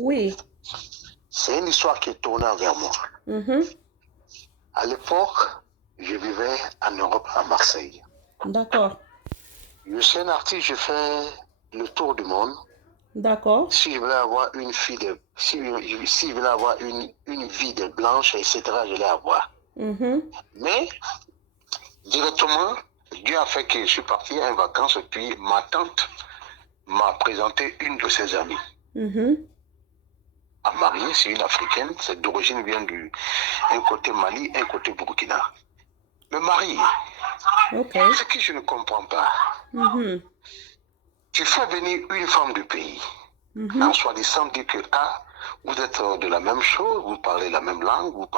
Oui. C'est une histoire qui est tournée envers moi. À l'époque, je vivais en Europe, à Marseille. D'accord. Je suis un artiste, je fais le tour du monde. D'accord. Si je voulais avoir une fille de, si je voulais avoir une vie de blanche, etc., je l'ai avoir. Mais, directement, Dieu a fait que je suis parti en vacances et puis ma tante m'a présenté une de ses amies. À marier, c'est une africaine, c'est d'origine vient un côté Mali, un côté Burkina. Me marier. Ok. Ce que je ne comprends pas. Tu fais venir une femme du pays, en soi-disant dire que vous êtes de la même chose, vous parlez la même langue, vous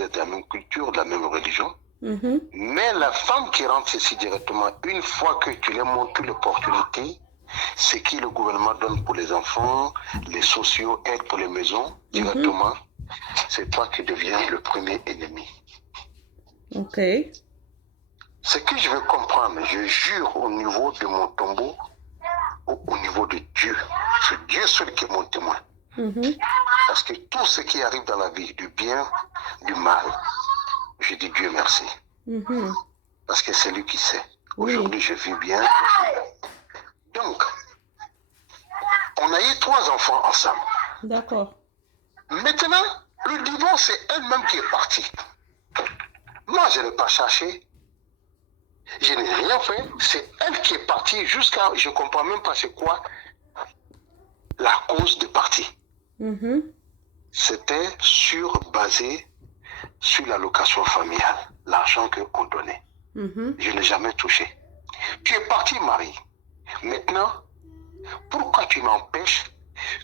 êtes de la même culture, de la même religion. Mais la femme qui rentre ici directement, une fois que tu lui montres l'opportunité, ce que le gouvernement donne pour les enfants, les sociaux, aide pour les maisons, directement, c'est toi qui deviens le premier ennemi. Ok. Ce que je veux comprendre, je jure au niveau de mon tombeau, au niveau de Dieu. C'est Dieu seul qui est mon témoin. Parce que tout ce qui arrive dans la vie, du bien, du mal, je dis Dieu merci. Parce que c'est lui qui sait. Aujourd'hui, je vis bien. Donc, on a eu 3 enfants ensemble. D'accord. Maintenant, le divorce, c'est elle-même qui est partie. Moi, je ne l'ai pas cherché. Je n'ai rien fait. C'est elle qui est partie jusqu'à... Je ne comprends même pas c'est quoi la cause de partie. C'était basé sur l'allocation familiale, l'argent qu'on donnait. Je ne l'ai jamais touché. Tu es parti, Marie. Maintenant, pourquoi tu m'empêches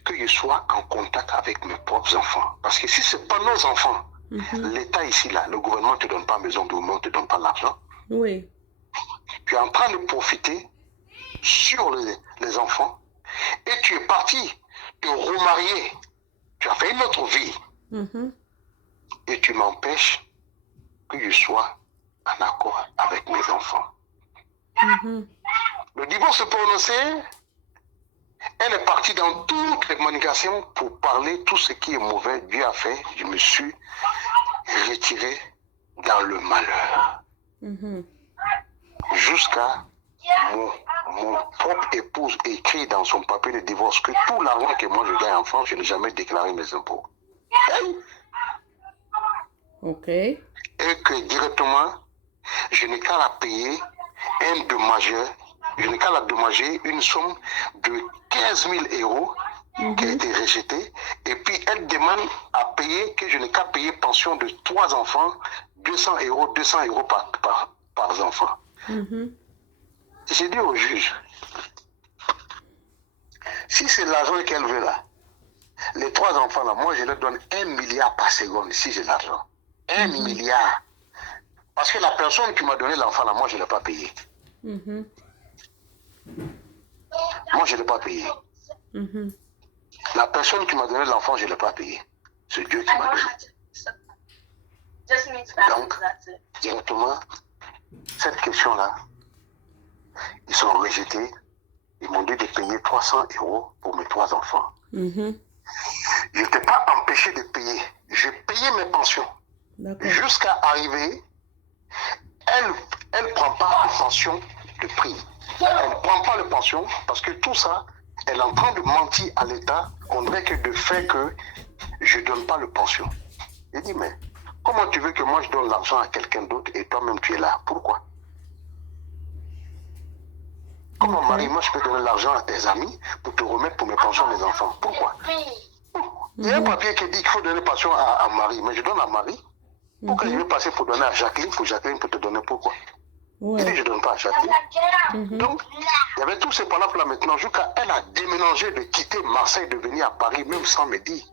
que je sois en contact avec mes propres enfants? Parce que si ce n'est pas nos enfants, l'État ici, là, le gouvernement ne te donne pas maison, le gouvernement ne te donne pas l'argent. Oui. Tu es en train de profiter sur les enfants et tu es parti te remarier. Tu as fait une autre vie. Et tu m'empêches que je sois en accord avec mes enfants. Le divorce se prononçait, elle est partie dans toutes les communications pour parler tout ce qui est mauvais. Dieu a fait, je me suis retiré dans le malheur. Jusqu'à mon propre épouse écrit dans son papier de divorce que tout l'argent que moi je gagne en France, je n'ai jamais déclaré mes impôts. Ok. Et que directement, je n'ai qu'à la payer un dommageur, je n'ai qu'à la dommager une somme de 15 000 euros qui a été rejetée. Et puis elle demande à payer, que je n'ai qu'à payer pension de 3 enfants, 200 euros par enfant. J'ai dit au juge, si c'est l'argent qu'elle veut là, les 3 enfants là, moi je leur donne 1 milliard par seconde si j'ai l'argent. 1 milliard. Parce que la personne qui m'a donné l'enfant là, moi je ne l'ai pas payé. Moi je ne l'ai pas payé. La personne qui m'a donné l'enfant, je ne l'ai pas payé. C'est Dieu qui m'a donné. Donc, directement, cette question-là, ils sont rejetés. Ils m'ont dit de payer 300 euros pour mes 3 enfants. Je n'étais pas empêché de payer. Je payais mes pensions. Jusqu'à arriver, elle ne prend pas de pension de prix. Elle ne prend pas de pension parce que tout ça, elle est en train de mentir à l'État. On dirait que de fait que je ne donne pas de pension. Je dis, mais comment tu veux que moi je donne l'argent à quelqu'un d'autre et toi-même tu es là? Pourquoi? Comment, Marie, moi je peux donner l'argent à tes amis pour te remettre pour mes pensions des enfants? Pourquoi? Il y a un papier qui dit qu'il faut donner pension à Marie, mais je donne à Marie. Pourquoi je vais passer pour donner à Jacqueline, pour Jacqueline pour te donner pourquoi? Je dis que je ne donne pas à Jacqueline. Donc, il y avait tous ces palabres là maintenant, jusqu'à elle a déménagé de quitter Marseille, de venir à Paris, même sans me dire.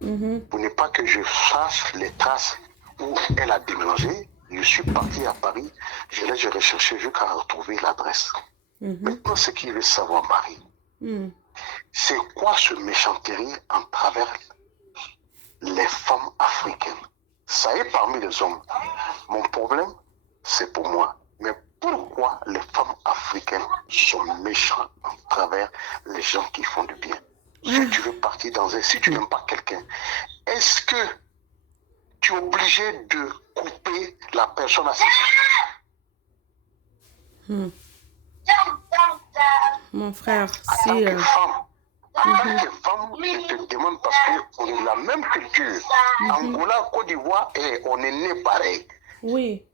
Pour ne pas que je fasse les traces où elle a déménagé. Je suis parti à Paris, j'ai recherché jusqu'à retrouver l'adresse. Maintenant, ce qu'il veut savoir, Marie, c'est quoi ce méchanterie en travers les femmes africaines? Ça est parmi les hommes. Mon problème, c'est pour moi. Mais pourquoi les femmes africaines sont méchantes en travers les gens qui font du bien? Si tu veux partir partir dans un... Si tu n'aimes pas quelqu'un, est-ce que tu es obligé de couper la personne à ses Hmm. Mon frère, en si... tant que femme? En tant que femme, je te demande parce qu'on est de la même culture. Angola, Côte d'Ivoire, et on est né pareil. Oui,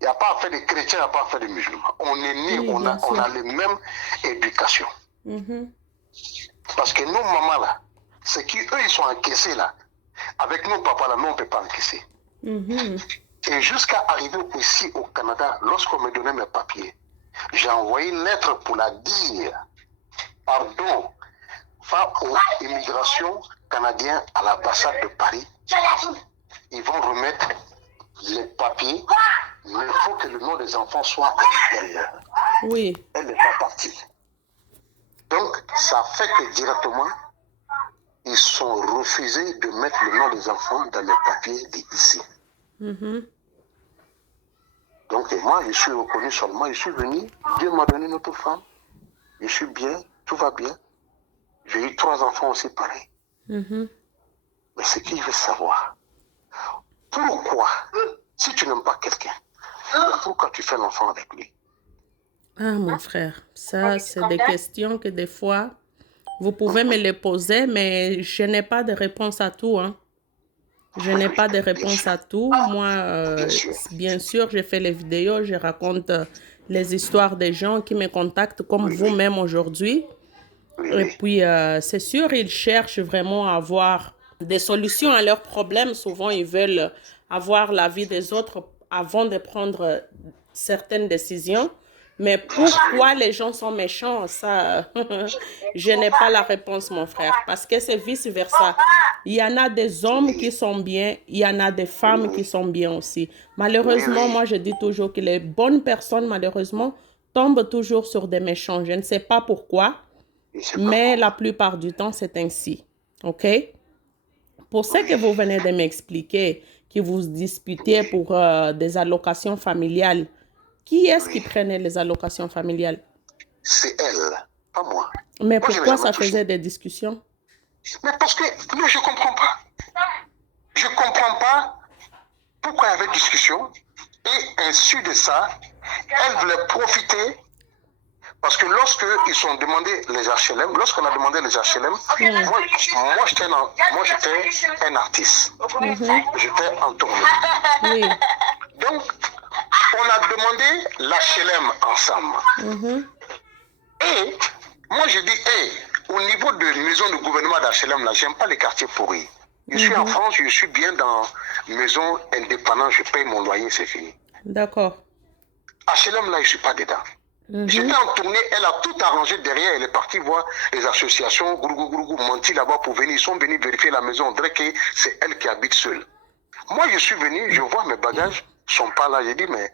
Il n'y a pas affaire de chrétiens, il n'y a pas affaire de musulmans. On est né, oui, on bien sûr. a les mêmes éducations. Mhm. Parce que nos mamans là, c'est qu'eux ils sont encaissés là. Avec nos papas là, nous on ne peut pas encaisser. Mhm. Et jusqu'à arriver ici au Canada, lorsqu'on me donnait mes papiers, j'ai envoyé une lettre pour la dire. Pardon, va aux immigrations canadiennes à l'ambassade de Paris. Ils vont remettre les papiers, mais il faut que le nom des enfants soit à l'intérieur. Oui. Elle n'est pas partie. Donc, ça fait que directement, ils sont refusés de mettre le nom des enfants dans les papiers d'ici. Mhm. Donc, moi, je suis reconnu seulement, je suis venu, Dieu m'a donné une autre femme, je suis bien, tout va bien. J'ai eu 3 enfants aussi pareils. Mhm. Mais ce qu'il veut savoir, pourquoi, si tu n'aimes pas quelqu'un, pourquoi tu fais l'enfant avec lui? Ah, mon frère, ça, c'est des questions que des fois, vous pouvez me les poser, mais je n'ai pas de réponse à tout, hein. Je n'ai pas de réponse à tout. Moi, bien sûr, je fais les vidéos, je raconte les histoires des gens qui me contactent comme vous-même aujourd'hui. Et puis, c'est sûr, ils cherchent vraiment à avoir des solutions à leurs problèmes. Souvent, ils veulent avoir l'avis des autres avant de prendre certaines décisions. Mais pourquoi les gens sont méchants, ça, je n'ai pas la réponse, mon frère. Parce que c'est vice-versa. Il y en a des hommes qui sont bien, il y en a des femmes qui sont bien aussi. Malheureusement, moi, je dis toujours que les bonnes personnes, malheureusement, tombent toujours sur des méchants. Je ne sais pas pourquoi. Mais la plupart du temps, c'est ainsi. OK? Pour ce que vous venez de m'expliquer, que vous disputiez pour des allocations familiales, qui est-ce qui prenait les allocations familiales? C'est elle, pas moi. Mais Moi, je n'ai pourquoi jamais ça touché. faisait des discussions? Mais parce que, non, je ne comprends pas. Je ne comprends pas pourquoi il y avait discussion. Et ainsi de ça, elle voulait profiter. Parce que lorsque ils ont demandé les HLM, lorsqu'on a demandé les HLM, moi j'étais un artiste. J'étais en tournée. Oui. Donc, on a demandé l'HLM ensemble. Et moi je dis, hey, au niveau de maison de gouvernement d'HLM, là, j'aime pas les quartiers pourris. Je suis en France, je suis bien dans maison indépendante, je paye mon loyer, c'est fini. D'accord. HLM, là, je suis pas dedans. J'étais en tournée, elle a tout arrangé derrière, elle est partie voir les associations, Gourgou, menti là-bas pour venir, ils sont venus vérifier la maison, on dirait que c'est elle qui habite seule. Moi, je suis venu, je vois mes bagages, ne sont pas là, j'ai dit, mais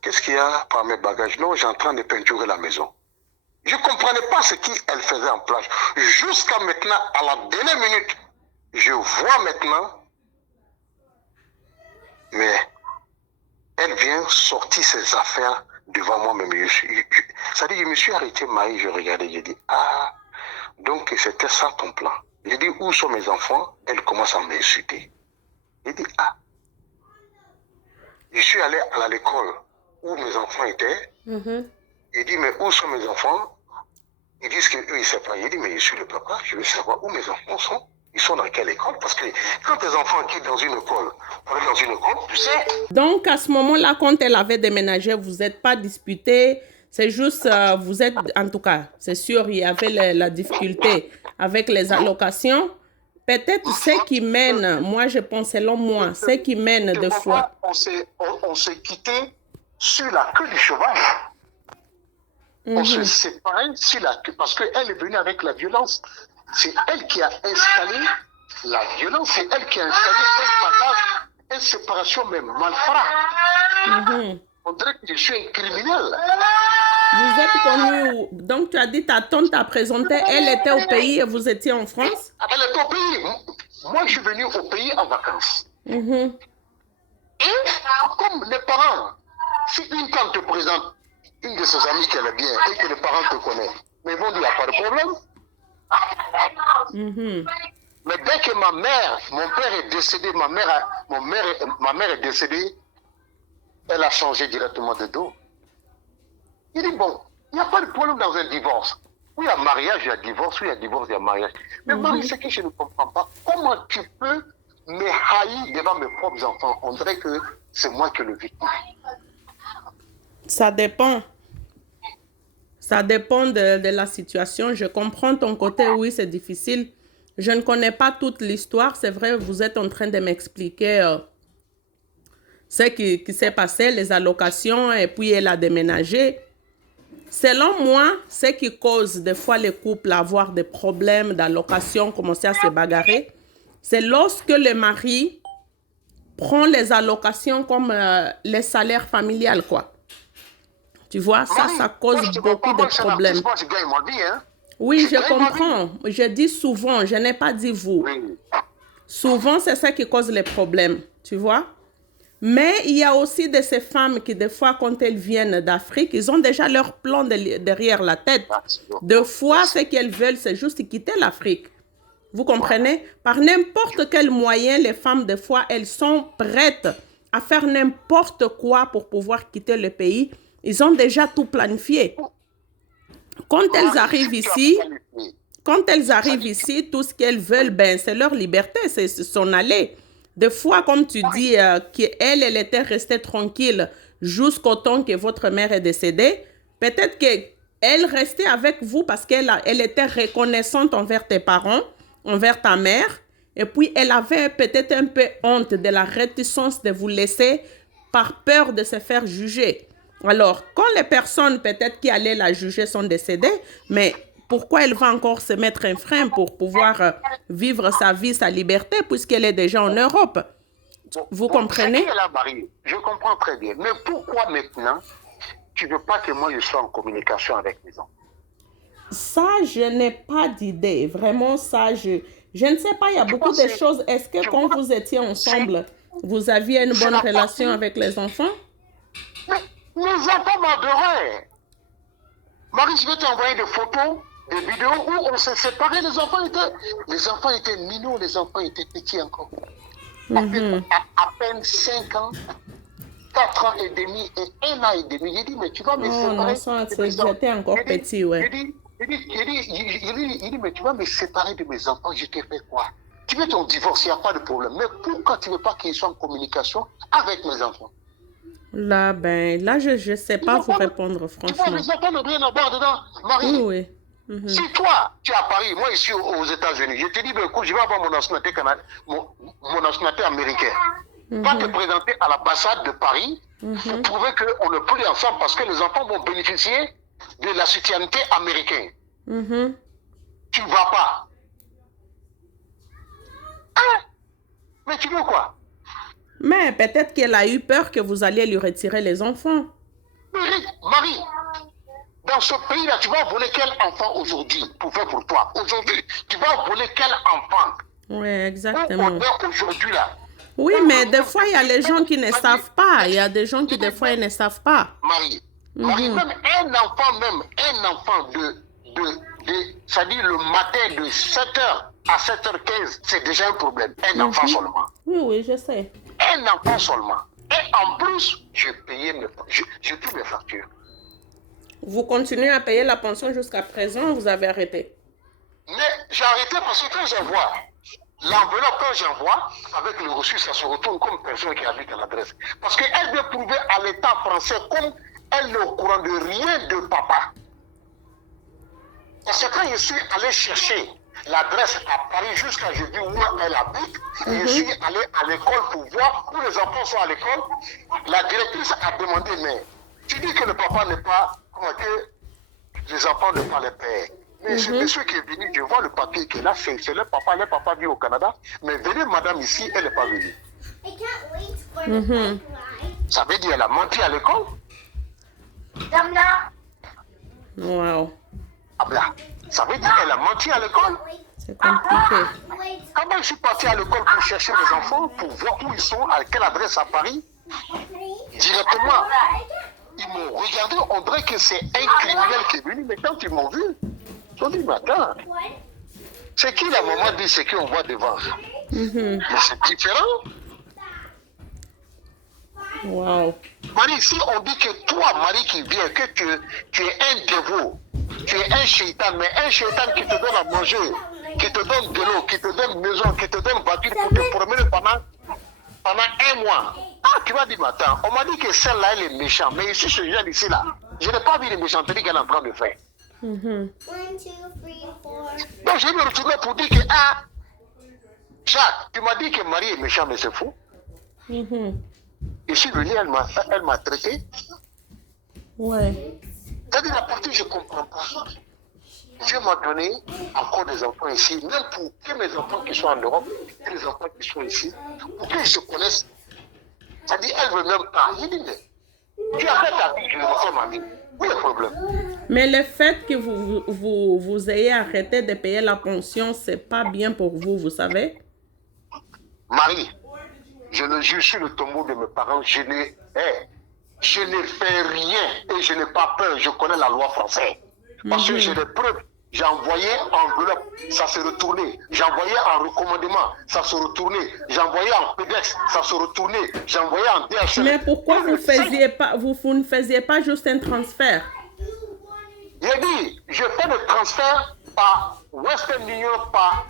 qu'est-ce qu'il y a par mes bagages? Non, j'ai en train de peinturer la maison. Je ne comprenais pas ce qu'elle faisait en plage. Jusqu'à maintenant, à la dernière minute, je vois maintenant, mais elle vient sortir ses affaires devant moi-même. C'est-à-dire, je me suis arrêté, Maï, je regardais, j'ai dit, ah, donc c'était ça ton plan. J'ai dit, où sont mes enfants? Elle commence à m'insulter. J'ai dit, ah. Je suis allé à l'école où mes enfants étaient. J'ai dit, mais où sont mes enfants? Ils disent qu'eux, ils ne savent pas. J'ai dit, mais je suis le papa, je veux savoir où mes enfants sont. Ils sont dans quelle école? Parce que quand tes enfants quittent dans une école, on est dans une école, tu sais. Donc, à ce moment-là, quand elle avait déménagé, vous n'êtes pas disputé. C'est juste, vous êtes, en tout cas, c'est sûr, il y avait la difficulté avec les allocations. Peut-être ce qui mène, moi je pense, selon moi, ce qui mène des fois. On s'est quitté sur la queue du cheval. On s'est séparés sur la queue parce qu'elle est venue avec la violence. C'est elle qui a installé la violence, c'est elle qui a installé un partage, une séparation, mais malfrat. On dirait que je suis un criminel. Vous êtes connu, donc tu as dit ta tante t'a présenté, elle était au pays et vous étiez en France? Elle était au pays. Moi, je suis venu au pays en vacances. Et comme les parents, si une tante te présente une de ses amies qu'elle est bien et que les parents te connaissent, mais ils vont dire, il n'y a pas de problème. Mhm. Mais dès que mon père est décédé, ma mère est décédée, elle a changé directement de dos. Il dit, bon, il n'y a pas de problème dans un divorce. Oui, il y a mariage, il y a divorce, oui, il y a divorce, il y a mariage. Mais Marie, ce que je ne comprends pas, comment tu peux me haïr devant mes propres enfants? On dirait que c'est moi qui le victime. Ça dépend. Ça dépend de la situation. Je comprends ton côté, oui, c'est difficile. Je ne connais pas toute l'histoire. C'est vrai, vous êtes en train de m'expliquer ce qui s'est passé, les allocations, et puis elle a déménagé. Selon moi, ce qui cause des fois les couples à avoir des problèmes d'allocation, commencer à se bagarrer, c'est lorsque le mari prend les allocations comme les salaires familiales, quoi. Tu vois, ça cause beaucoup de problèmes. Moi, je gagne ma vie, hein. Oui, je comprends. Je dis souvent, je n'ai pas dit vous. Oui. Souvent, c'est ça qui cause les problèmes, tu vois. Mais il y a aussi de ces femmes qui, des fois, quand elles viennent d'Afrique, ils ont déjà leur plan derrière la tête. Des fois, ce qu'elles veulent, c'est juste quitter l'Afrique. Vous comprenez? Par n'importe quel moyen, les femmes, des fois, elles sont prêtes à faire n'importe quoi pour pouvoir quitter le pays. Ils ont déjà tout planifié. Quand elles arrivent ici, tout ce qu'elles veulent, ben, c'est leur liberté, c'est s'en aller. Des fois, comme tu dis, qu'elle était restée tranquille jusqu'au temps que votre mère est décédée, peut-être qu'elle restait avec vous parce elle était reconnaissante envers tes parents, envers ta mère, et puis elle avait peut-être un peu honte de la réticence de vous laisser par peur de se faire juger. Alors, quand les personnes peut-être qui allaient la juger sont décédées, mais pourquoi elle va encore se mettre un frein pour pouvoir vivre sa vie, sa liberté, puisqu'elle est déjà en Europe? Vous comprenez? Je comprends très bien. Mais pourquoi maintenant, tu ne veux pas que moi je sois en communication avec mes enfants? Ça, je n'ai pas d'idée. Vraiment, ça, je ne sais pas. Il y a beaucoup de choses. Est-ce que quand vous étiez ensemble, vous aviez une bonne relation avec les enfants? Mais mes enfants m'adoraient. Marie, je vais t'envoyer des photos, des vidéos où on s'est séparés. Les enfants étaient minots, les enfants étaient petits encore. À peine 5 ans, 4 ans et demi et 1 an et demi. J'ai dit, mais tu vas me séparer. J'étais encore petit, ouais. Il dit, mais tu vas me séparer de mes enfants, je t'ai fait quoi? Tu veux ton divorce, il n'y a pas de problème. Mais pourquoi tu ne veux pas qu'ils soient en communication avec mes enfants? Là, je ne sais pas vous répondre, franchement. Tu vois, les enfants n'ont rien à voir dedans. Marie, oui. Si toi, tu es à Paris, moi ici aux États-Unis, je te dis, ben, écoute, je vais avoir mon nationalité américaine. Va te présenter à l'ambassade de Paris pour prouver qu'on ne peut ensemble parce que les enfants vont bénéficier de la citoyenneté américaine. Tu ne vas pas. Hein? Mais tu veux quoi? Mais peut-être qu'elle a eu peur que vous alliez lui retirer les enfants. Marie, dans ce pays-là, tu vas voler quel enfant aujourd'hui pour faire pour toi? Aujourd'hui, tu vas voler quel enfant? Oui, exactement. Aujourd'hui, là. Oui, mais des fois, il y a les gens qui ne savent pas. Il y a des gens qui, des fois, ils ne savent pas. Marie, même un enfant c'est-à-dire le matin de 7h à 7h15, c'est déjà un problème. Un enfant seulement. Oui, je sais. Un enfant seulement. Et en plus, j'ai tous mes factures. Vous continuez à payer la pension jusqu'à présent ou vous avez arrêté? Mais j'ai arrêté parce que quand j'envoie l'enveloppe, avec le reçu, ça se retourne comme personne qui habite à l'adresse. Parce qu'elle veut prouver à l'État français comme elle n'est au courant de rien de papa. Parce que quand je suis allé chercher l'adresse à Paris jusqu'à jeudi où elle habite, je suis allé à l'école pour voir où les enfants sont à l'école. La directrice a demandé, mais tu dis que le papa n'est pas, que les enfants ne parlent pas. Mais ce monsieur qui est venu, je vois le papier qui est là, c'est le papa. Le papa vit au Canada. Mais venez, madame, ici, elle n'est pas venue. Ça veut dire qu'elle a menti à l'école. Wow. Ça veut dire qu'elle a menti à l'école. C'est compliqué. Quand je suis parti à l'école pour chercher mes enfants, pour voir où ils sont, à quelle adresse à Paris, directement, ils m'ont regardé, on dirait que c'est un criminel qui est venu. Mais quand ils m'ont vu, ils ont dit, mais attends, Ce qui la maman dit, c'est qu'on voit devant. Mhm. Mais c'est différent. Wow. Marie, si on dit que toi, Marie qui vient, que tu es un dévot, tu es un shaitan, mais un shaitan qui te donne à manger, qui te donne de l'eau, qui te donne maison, qui te donne voiture pour te promener pendant un mois. Ah, tu vas dire, mais attends, on m'a dit que celle-là, elle est méchante, mais ici, ce jeune ici, là, je n'ai pas vu les méchanteries qu'elle est en train de faire. Mhm. Donc, je vais me retourner pour dire que, ah, Jacques, tu m'as dit que Marie est méchante, mais c'est fou. Mhm. Je suis venu, elle m'a traité. Ouais. C'est-à-dire, la partie, je ne comprends pas. Dieu m'a donné encore des enfants ici, même pour que mes enfants qui sont en Europe, et les enfants qui sont ici, pour qu'ils se connaissent. C'est-à-dire, elle ne veut même pas. Je dis, mais tu as fait ta vie, je refais ma vie. Où est le problème? Mais le fait que vous ayez arrêté de payer la pension, c'est pas bien pour vous, vous savez? Marie, je le jure sur le tombeau de mes parents, je n'ai fait rien et je n'ai pas peur. Je connais la loi française. Parce que j'ai des preuves. J'ai envoyé en enveloppe, ça s'est retourné. J'ai envoyé en recommandement, ça s'est retourné. J'ai envoyé en PDX, ça s'est retourné. J'ai envoyé en DHL. Mais pourquoi vous ne faisiez pas juste un transfert? J'ai dit, je fais le transfert par Western Union, par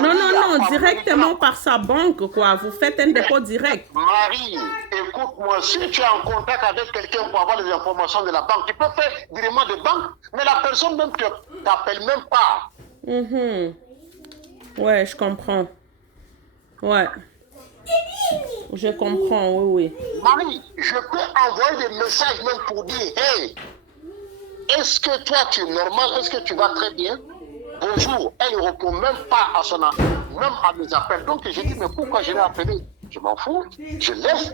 Non, non, RIA, non, par directement Money par sa banque, quoi. Vous faites un dépôt direct. Marie, écoute-moi, si tu es en contact avec quelqu'un pour avoir les informations de la banque, tu peux faire virement de banque, mais la personne même ne t'appelle même pas. Mhm. Ouais, je comprends. Ouais. Je comprends, oui, oui. Marie, je peux envoyer des messages même pour dire, hey, est-ce que toi tu es normal, est-ce que tu vas très bien? Bonjour, elle ne répond même pas à son appel, même à mes appels. Donc je dis, mais pourquoi je l'ai appelé? Je m'en fous, je laisse.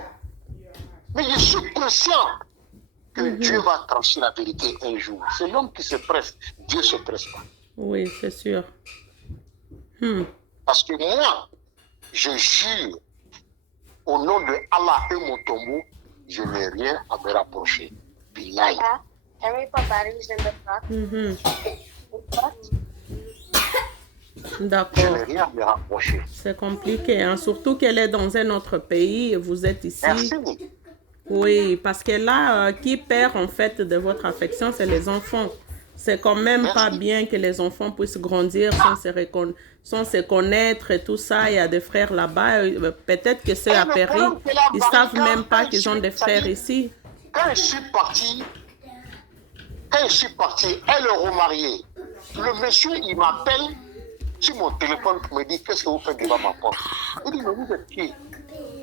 Mais je suis conscient que Dieu va trancher la vérité un jour. C'est l'homme qui se presse, Dieu ne se presse pas. Oui, c'est sûr. Parce que moi, je jure, au nom de Allah et mon tombeau, je n'ai rien à me rapprocher. Billahi. Can we put batteries in the truck? Mhm. Je D'accord. n'ai rien à me rapprocher. C'est compliqué, hein? Surtout qu'elle est dans un autre pays et vous êtes ici. Merci. Oui, parce que là, qui perd en fait de votre affection, c'est les enfants. C'est quand même pas bien que les enfants puissent grandir sans se connaître et tout ça. Il y a des frères là-bas. Peut-être que ceux à Paris, ils savent même pas qu'ils ont des frères ici. Quand je suis parti, elle est remariée. Le monsieur, il m'appelle sur mon téléphone pour me dire qu'est-ce que vous faites devant ma porte. Il dit, mais vous êtes qui?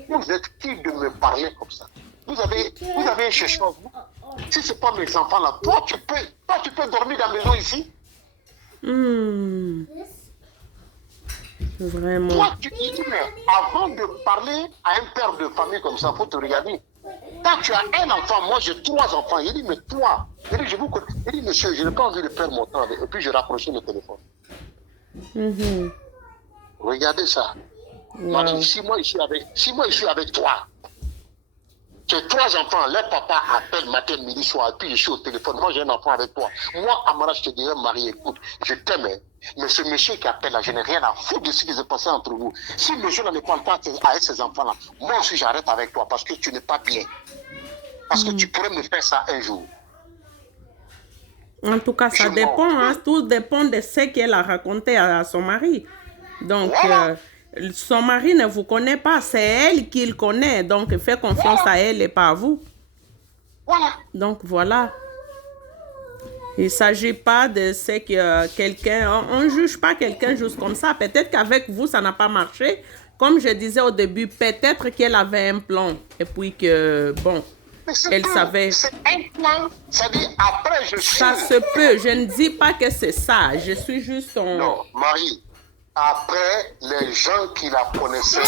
Vous êtes qui de me parler comme ça? Vous avez un chercheur, vous? Si ce n'est pas mes enfants là, toi tu peux dormir dans la maison ici? Vraiment. Toi, tu dis, mais avant de parler à un père de famille comme ça, il faut te regarder. Quand tu as un enfant, moi j'ai 3 enfants. Il dit, mais toi, il dit, je vous connais. Il dit, monsieur, je n'ai pas envie de perdre mon temps. Et puis je raccrochais le téléphone. Regardez ça. Wow. Si moi je suis avec toi, tu as 3 enfants, leur papa appelle matin, midi, soir, et puis je suis au téléphone. Moi, j'ai un enfant avec toi. Moi, Amara, je te dirais, Marie, écoute, je t'aime, mais ce monsieur qui appelle là, je n'ai rien à foutre de ce qui s'est passé entre vous. Si le monsieur là ne parle pas avec ses enfants-là, moi aussi, j'arrête avec toi parce que tu n'es pas bien. Parce que tu pourrais me faire ça un jour. En tout cas, ça dépend. Hein? Tout dépend de ce qu'elle a raconté à son mari. Donc, Voilà. son mari ne vous connaît pas. C'est elle qui le connaît. Donc, faites confiance à elle et pas à vous. Voilà. Donc, voilà. Il ne s'agit pas de ce que quelqu'un... On ne juge pas quelqu'un juste comme ça. Peut-être qu'avec vous, ça n'a pas marché. Comme je disais au début, peut-être qu'elle avait un plan. Et puis que, bon, elle savait... C'est un plan. Ça dit, après, je suis... Ça se peut. Je ne dis pas que c'est ça. Je suis juste en... Non, Marie, après, les gens qui la connaissaient,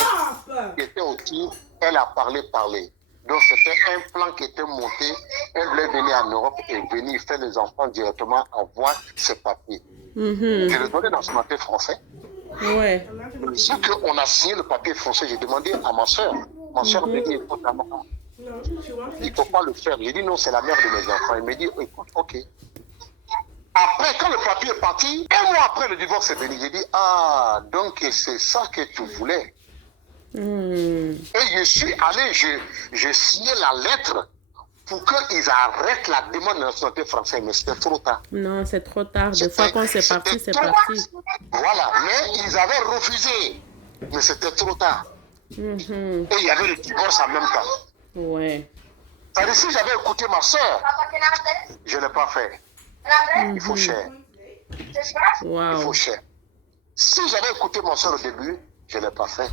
qui étaient autour, elle a parlé. Donc, c'était un plan qui était monté. Elle voulait venir en Europe et venir faire les enfants directement, avoir ses papiers. Je le donnais dans ce papier français. Ouais. Ce qu'on a signé le papier français, j'ai demandé à ma soeur. Ma soeur me dit, écoute, maman, il ne faut pas le faire. J'ai dit, non, c'est la mère de mes enfants. Elle me dit, écoute, ok. Après, quand le papier est parti, un mois après le divorce est venu, j'ai dit, ah, donc c'est ça que tu voulais. Et je suis allé, j'ai signé la lettre pour qu'ils arrêtent la demande de nationalité française, mais c'était trop tard. Non, c'est trop tard. Des fois, quand c'est parti, c'est parti. Voilà, mais ils avaient refusé, mais c'était trop tard. Et il y avait le divorce en même temps. Ouais. C'est-à-dire, si j'avais écouté ma soeur, je ne l'ai pas fait. Il faut cher. Il faut cher. Si j'avais écouté ma soeur au début, je ne l'ai pas fait.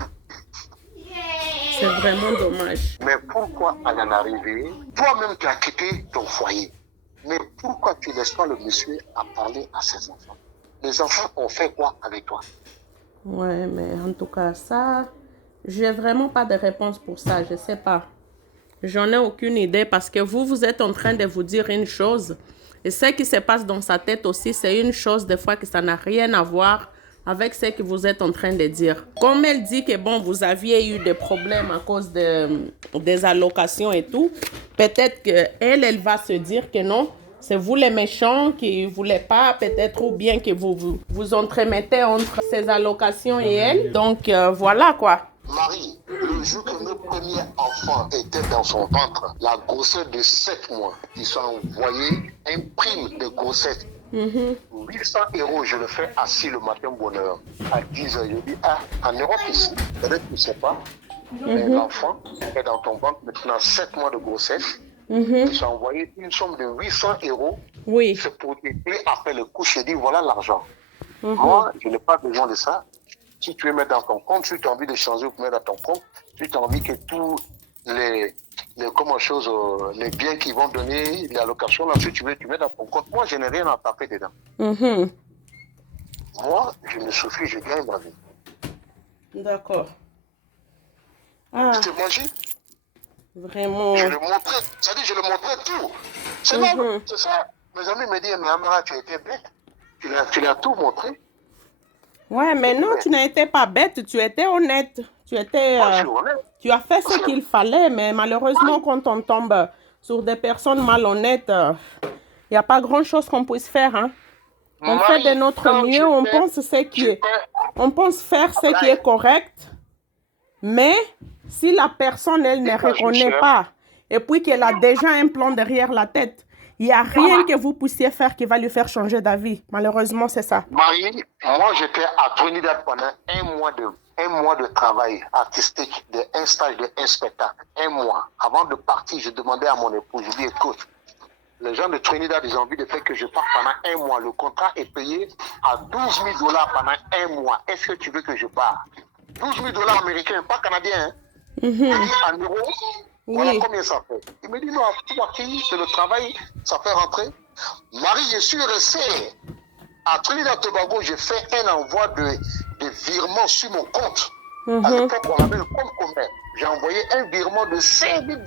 C'est vraiment dommage. Mais pourquoi à en arriver, toi-même tu as quitté ton foyer. Mais pourquoi tu ne laisses pas le monsieur à parler à ses enfants? Les enfants ont fait quoi avec toi? Ouais, mais en tout cas, ça, j'ai vraiment pas de réponse pour ça. Je sais pas. J'en ai aucune idée parce que vous êtes en train de vous dire une chose. Et ce qui se passe dans sa tête aussi, c'est une chose des fois que ça n'a rien à voir avec ce que vous êtes en train de dire. Comme elle dit que bon, vous aviez eu des problèmes à cause des allocations et tout, peut-être qu'elle va se dire que non, c'est vous les méchants qui ne voulaient pas, peut-être, ou bien que vous entremettez entre ces allocations et elle. Donc, voilà quoi. Marie, le jour que notre premier enfant était dans son ventre, la grossesse de 7 mois, ils sont envoyés un prime de grossesse. 800 €, je le fais assis le matin bonheur. À 10 h, je dis, ah, en Europe ici, peut-être que tu ne sais pas, mais l'enfant est dans ton ventre maintenant 7 mois de grossesse. Ils sont envoyés une somme de 800 €. Oui. C'est pour t'aider après le coup, je dis, voilà l'argent. Moi, je n'ai pas besoin de ça. Si tu veux mettre dans ton compte, si tu as envie de changer ou mettre dans ton compte, si tu as envie que tous les biens qu'ils vont donner, les allocations, là, si tu veux, tu mets dans ton compte. Moi, je n'ai rien à taper dedans. Moi, je me souffre, je gagne ma vie. D'accord. Ah. Tu t'imagines? Vraiment. Je le montrais, c'est-à-dire je le montrais tout. C'est c'est ça. Mes amis me disent, mais Amara, tu as été bête. Tu l'as tout montré. Ouais, mais non, tu n'étais pas bête, tu étais honnête. Tu étais, Moi, je suis honnête. tu as fait ce qu'il fallait, mais malheureusement, quand on tombe sur des personnes malhonnêtes, il n'y a pas grand-chose qu'on puisse faire. Hein. On fait de notre mieux, on pense faire ce qui est correct, mais si la personne, elle ne reconnaît pas, et puis qu'elle a déjà un plan derrière la tête, il n'y a rien que vous puissiez faire qui va lui faire changer d'avis. Malheureusement, c'est ça. Marie, moi, j'étais à Trinidad pendant un mois de travail artistique, un stage d'un spectacle. Un mois. Avant de partir, je demandais à mon époux, je lui dis, écoute, les gens de Trinidad, ils ont envie de faire que je parte pendant un mois. Le contrat est payé à 12 000 $ pendant un mois. Est-ce que tu veux que je parte? 12 000 $ américains, pas canadiens. Hein? Il dit en euros. Voilà combien ça fait. Il me dit, non, pour qui c'est le travail, ça fait rentrer. Marie, je suis resté à Trinidad Tobago, j'ai fait un envoi de virement sur mon compte. À l'époque, on avait le compte commun. J'ai envoyé un virement de 5 000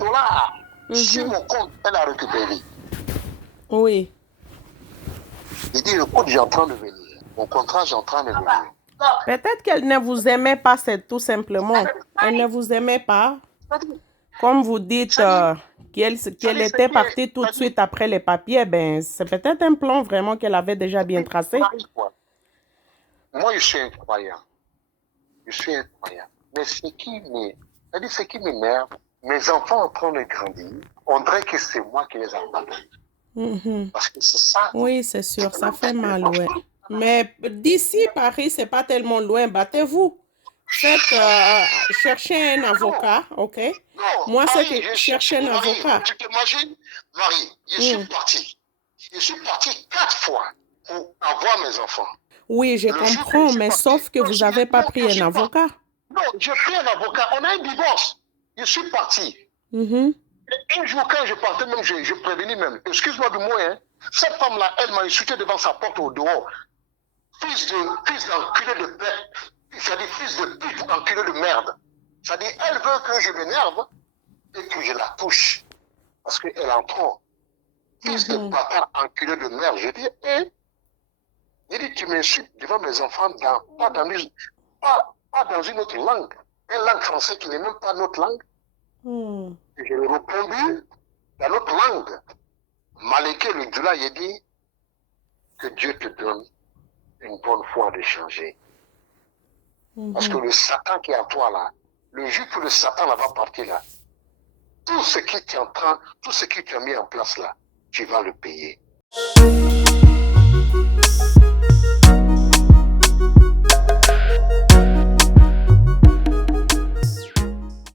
$ sur mon compte. Elle a récupéré. Oui. Il dit, écoute, j'ai en train de venir. Mon contrat, j'ai en train de venir. Peut-être qu'elle ne vous aimait pas, c'est tout simplement. Elle ne vous aimait pas. Comme vous dites qu'elle était partie tout de suite après les papiers, ben, c'est peut-être un plan vraiment qu'elle avait déjà bien tracé. Moi, je suis incroyable. Je suis incroyable. Mais ce qui m'énerve, mes enfants en train de grandir, on dirait que c'est moi qui les abandonne. Parce que c'est ça. Oui, c'est sûr, ça fait mal, ouais. Mais d'ici, Paris, c'est pas tellement loin. Battez-vous. Cherchez un avocat, ok? Non, moi, Marie, c'est que chercher un avocat. Tu t'imagines, Marie, je suis parti. Je suis parti 4 fois pour avoir mes enfants. Oui, je comprends, mais sauf que vous n'avez pas pris un avocat. Non, j'ai pris un avocat. On a un divorce. Je suis parti. Et un jour, quand je partais, même, je prévenais même. Excuse-moi du mot, hein. Cette femme-là, elle m'a insulté devant sa porte au dehors. Fils d'enculé de père. C'est-à-dire fils de pute, enculé de merde. C'est-à-dire, elle veut que je m'énerve et que je la touche. Parce qu'elle en trop. Fils de bâtard, enculé de merde. Je dis, il dit, tu m'insultes devant mes enfants, pas dans une autre langue. Une langue française qui n'est même pas notre langue. Et je lui ai répondu dans notre langue. Maleke, le Djoula, il dit, que Dieu te donne une bonne foi de changer. Parce que le Satan qui est en toi là, le jour que le Satan là va partir là, tout ce qui tu as mis en place là, tu vas le payer.